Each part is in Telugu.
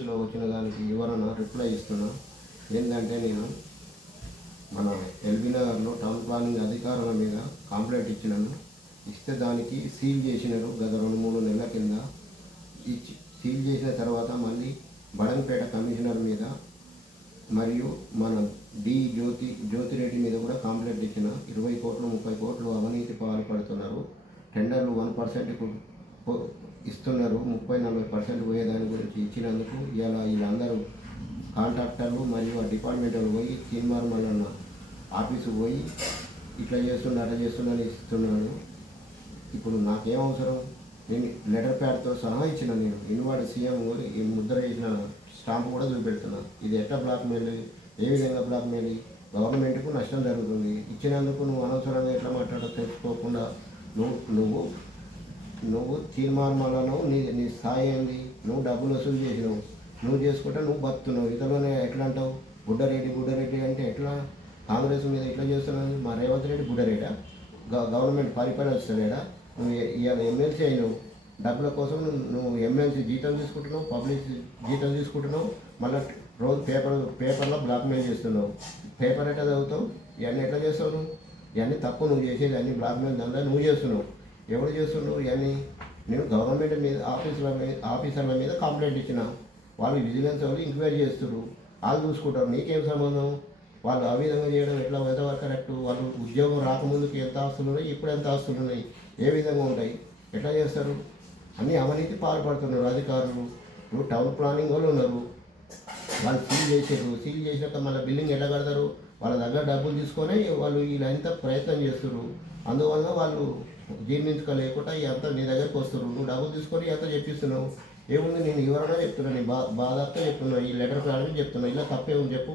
లో వచ్చిన దానికి వివరణ రిప్లై ఇస్తున్నా? ఏంటంటే నేను మన ఎల్బీ నగర్లో టౌన్ ప్లానింగ్ అధికారుల మీద కంప్లైంట్ ఇచ్చినాను. ఇస్తే దానికి సీల్ చేసినారు గత రెండు మూడు నెలల కింద. ఇచ్చి సీల్ చేసిన తర్వాత మళ్ళీ బడంపేట కమిషనర్ మీద మరియు మన డి జ్యోతి జ్యోతిరెడ్డి మీద కూడా కంప్లైంట్ ఇచ్చిన. ఇరవై కోట్లు ముప్పై కోట్లు అవినీతి పాల్పడుతున్నారు టెండర్లు వన్ పర్సెంట్ ఇస్తున్నారు. ముప్పై నలభై పర్సెంట్ పోయేదాని గురించి ఇచ్చినందుకు ఇలా వీళ్ళందరూ కాంట్రాక్టర్లు మరియు ఆ డిపార్ట్మెంట్ వాళ్ళు పోయి తీన్మార్ మల్లన్న ఆఫీసు పోయి ఇట్లా చేస్తుండ అట్లా చేస్తుండని ఇస్తున్నాను ఇప్పుడు నాకేం అవసరం నేను లెటర్ ప్యాడ్తో సహా ఇచ్చిన నేను. ఇన్వాడ్ సీఎం ఈ ముద్ర చేసిన స్టాంప్ కూడా చూపెడుతున్నాను ఇది ఎట్లా బ్లాక్ మెయిల్? ఏ విధంగా బ్లాక్ మెయిల్? గవర్నమెంట్కు నష్టం జరుగుతుంది. ఇచ్చినందుకు నువ్వు అనవసరంగా ఎట్లా మాట్లాడో తెలుసుకోకుండా నువ్వు నువ్వు నువ్వు తీర్మానమాలను నీ నీ స్థాయి ఏంది? నువ్వు డబ్బులు వసూలు చేసినావు. నువ్వు చేసుకుంటే నువ్వు బతున్నావు ఇతరులోనే ఎట్లా అంటావు? బుడ్డరెడ్డి బుడ్డరెడ్డి అంటే ఎట్లా? కాంగ్రెస్ మీద ఎట్లా చేస్తున్నావు? మా రేవంత్ రెడ్డి బుడ్డరేడా గవర్నమెంట్ గవర్నమెంట్ పరిపాలిస్తలేడా నువ్వు ఇవాళ ఎమ్మెల్సీ అయినావు. డబ్బుల కోసం నువ్వు- నువ్వు ఎమ్మెల్సీ జీతం తీసుకుంటున్నావు పబ్లిక్ జీతం తీసుకుంటున్నావు. మళ్ళీ రోజు పేపర్ పేపర్లో బ్లాక్మెయిల్ చేస్తున్నావు. పేపర్ ఎట్లా చదువుతావు? ఇవన్నీ ఎట్లా చేస్తావు నువ్వు? ఇవన్నీ తప్పు నువ్వు చేసేది అన్ని బ్లాక్మెయిల్ దందా నువ్వు చేస్తున్నావు. ఎవరు చేస్తున్నావు ఇవన్నీ? నేను గవర్నమెంట్ మీద ఆఫీసుల మీద ఆఫీసర్ల మీద కంప్లైంట్ ఇచ్చిన. వాళ్ళు విజిలెన్స్ వాళ్ళు ఎంక్వైరీ చేస్తున్నారు. వాళ్ళు చూసుకుంటారు. నీకేం సంబంధం? వాళ్ళు ఆ విధంగా చేయడం ఎట్లా? ఎంతవరకు కరెక్ట్ వాళ్ళు ఉద్యోగం రాకముందుకు ఎంత ఆస్తులు ఉన్నాయి ఇప్పుడు ఎంత ఆస్తులు ఉన్నాయి ఏ విధంగా ఉంటాయి? ఎట్లా చేస్తారు? అన్నీ అవినీతి పాల్పడుతున్నారు అధికారులు. ఇప్పుడు టౌన్ ప్లానింగ్ వాళ్ళు ఉన్నారు. వాళ్ళు సీల్ చేసారు. సీల్ చేసినాక మళ్ళీ బిల్డింగ్ ఎట్లా కడతారు? వాళ్ళ దగ్గర డబ్బులు తీసుకొని వాళ్ళు వీళ్ళంతా ప్రయత్నం చేస్తారు అందువల్ల వాళ్ళు జీర్ణించుకోలేకుండా ఎంత నీ దగ్గరికి వస్తున్నావు. నువ్వు డబ్బులు తీసుకొని ఎంత చెప్పిస్తున్నావు. ఏముంది నేను వివరంగా చెప్తున్నాను నీ బా బాధతో చెప్తున్నాను ఈ లెటర్ ప్రాణం చెప్తున్నా. ఇలా తప్పే ఉంది చెప్పు.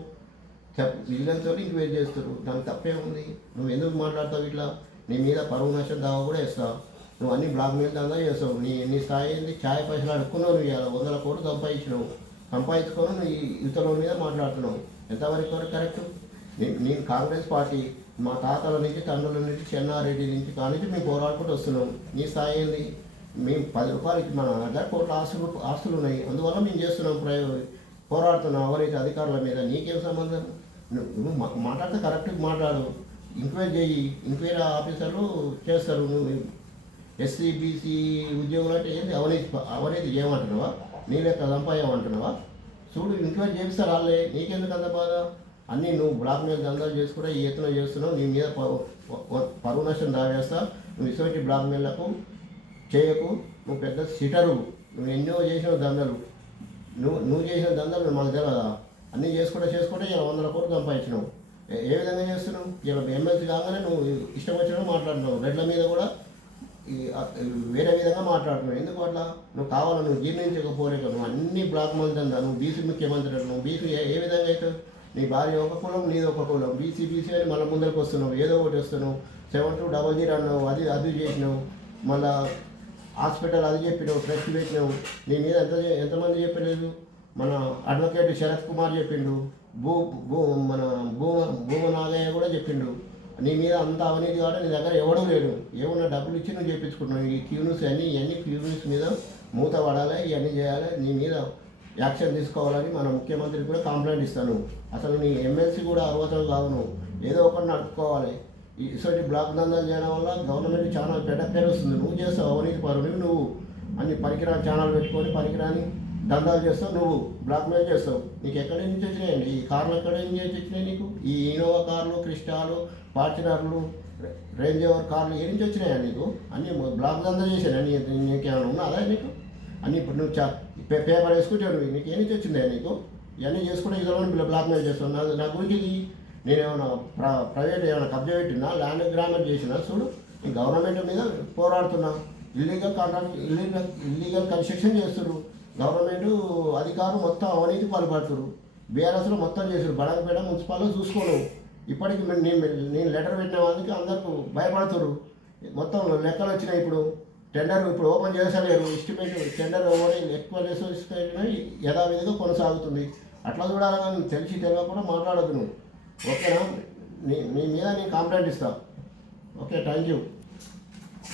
చెప్ విజిలెన్స్ వాళ్ళు ఇంక్వైరీ చేస్తారు దానికి తప్పే ఉంది. నువ్వు ఎందుకు మాట్లాడతావు ఇట్లా? నీ మీద పరువు నష్టం దావా కూడా వేస్తావు నువ్వు అన్ని బ్లాక్ మెయిల్ దందా చేస్తావు. నీ నీ స్థాయి ఏంది? ఛాయ్ పైసలు అడుక్కున్నావు నువ్వు ఇలా వందల కోట్లు సంపాదించినావు. సంపాదించుకొని నువ్వు ఈ ఇతరుల మీద మాట్లాడుతున్నావు. ఎంతవరకు వరకు కరెక్ట్ నేను నేను కాంగ్రెస్ పార్టీ మా తాతల నుంచి తండ్రుల నుంచి చెన్నారెడ్డి నుంచి కానించి మేము పోరాడుకుంటూ వస్తున్నాం. నీ స్థాయి ఏంది? మేము పది రూపాయలకి మన దగ్గర కోట్ల ఆస్తులు ఆస్తులు ఉన్నాయి. అందువల్ల మేము చేస్తున్నాం ప్ర పోరాడుతున్నాం. ఎవరైతే అధికారుల మీద నీకేం సంబంధం? నువ్వు నువ్వు మాట్లాడితే కరెక్ట్గా మాట్లాడు. ఎంక్వైరీ చేయి ఎంక్వైరీ ఆఫీసర్లు చేస్తారు. నువ్వు ఎస్సీ బీసీ ఉద్యోగులు అంటే ఏంది? అవినీతి అవినీతి చేయమంటున్నావా నీ లెక్క సంపాయమంటున్నావా చూడు ఎంక్వైరీ చేపిస్తారు వాళ్ళే. నీకెందుకు అంత బాగా అన్నీ నువ్వు బ్లాక్ మీద దందాలు చేసుకుంటే ఈ ఎత్తున చేస్తున్నావు నీ మీద పరువు నష్టం దావేస్తా నువ్వు ఇటువంటి బ్లాక్ మెయిల్లకు చేయకు నువ్వు పెద్ద సిటరు నువ్వు ఎన్నో చేసిన దందలు. నువ్వు నువ్వు చేసిన దందలు మాకు తెలియదా అన్నీ చేసుకుంటా చేసుకుంటే ఇలా వందల కోట్లు సంపాదించినావు. ఏ- విధంగా చేస్తున్నావు? ఇలా ఎమ్మెల్సీ కాగానే నువ్వు ఇష్టం వచ్చినట్టు మాట్లాడుతున్నావు. రెడ్ల మీద కూడా వేరే విధంగా మాట్లాడుతున్నావు. ఎందుకు అట్లా? నువ్వు కావాలని నువ్వు జీర్ణించకపోలేక నువ్వు అన్ని బ్లాక్ మంత్రి అందా నువ్వు బీసీ ముఖ్యమంత్రి నువ్వు బీసీ ఏ ఏ విధంగా అయితే నీ భార్య ఒక కులం నీది ఒక కులం. బీసీ బీసీ అని మళ్ళీ ముందరకు వస్తున్నావు. ఏదో ఒకటి వస్తున్నావు. సెవెన్ టూ డబల్ జీరో అన్నావు. అది అది చేసినావు. మళ్ళా హాస్పిటల్ అది చెప్పినావు. ఫ్రెష్ పెట్టినావు. నీ మీద ఎంత ఎంతమంది చెప్పలేదు? మన అడ్వకేట్ శరత్ కుమార్ చెప్పిండు. భూ భూ మన భూమ నాగయ్య కూడా చెప్పిండు. నీ మీద అంత అవినీతి కాబట్టి నీ దగ్గర ఎవడూ లేడు. ఏమన్నా డబ్బులు ఇచ్చి నువ్వు చేయించుకుంటున్నావు ఈ క్యూనిస్ అన్నీ ఇవన్నీ క్యూనిస్ మీద మూత పడాలి ఇవన్నీ చేయాలి? నీ మీద యాక్షన్ తీసుకోవాలని మన ముఖ్యమంత్రికి కూడా కంప్లైంట్ ఇస్తాను. అసలు నీ ఎమ్మెల్సీ కూడా అర్హతలు కావును ఏదో ఒకటి నడుపుకోవాలి. ఇటువంటి బ్లాక్ దందాలు చేయడం వల్ల గవర్నమెంట్ చాలా పెద్ద పేరు వస్తుంది. నువ్వు చేస్తావు అవినీతి పరువు. నువ్వు అన్ని పనికిరాని ఛానల్ పెట్టుకొని పనికిరాని దందాలు చేస్తావు. నువ్వు బ్లాక్ మెయిల్ చేస్తావు. నీకు ఎక్కడి నుంచి వచ్చినాయండి ఈ కార్లు ఎక్కడ నుంచి వచ్చినాయి నీకు? ఈ ఇనోవా కార్లు క్రిస్టాలు ఫార్చునర్లు రేంజ్ ఓవర్ కార్లు ఏ నుంచి వచ్చినాయా నీకు? అన్ని బ్లాక్ దందా చేశాను నీ నీకేమైనా ఉన్నదా నీకు? అన్నీ ఇప్పుడు నువ్వు చా పే- పేపర్ వేసుకుంటావు నువ్వు నీకు ఏ నుంచి వచ్చిందా నీకు? ఇవన్నీ చేసుకుంటే ఇదో బ్లాక్మెయిల్ చేస్తావు నా నా గురించి నేనేమన్నా ప్ర ప్రైవేట్ ఏమైనా కబ్జా పెట్టినా ల్యాండ్ గ్రామర్ చేసినా చూడు. ఈ గవర్నమెంట్ మీద పోరాడుతున్నా. Illegal contract illegal illegal construction చేస్తున్నారు గవర్నమెంట్ అధికారులు మొత్తం అవినీతి పాల్పడుతున్నారు బీఆర్ఎస్లో మొత్తం చేశారు బడంపేట మున్సిపాల్లో చూసుకోను. ఇప్పటికి నేను నేను లెటర్ పెట్టిన వాళ్ళకి అందరూ భయపడుతున్నారు మొత్తం లెక్కలు వచ్చినాయి ఇప్పుడు. టెండర్ ఇప్పుడు ఓపెన్ చేసలేరు ఎస్టిమేట్ టెండర్ ఓపెన్ ఎక్కువ రిసోర్స్ యథావిధిగా కొనసాగుతుంది. అట్లా చూడాలి కానీ తెలిసి తెలియకుండా మాట్లాడద్దు నువ్వు. ఓకేనా? నీ నీ మీద నేను కాంప్లైంట్ ఇస్తా. Okay thank you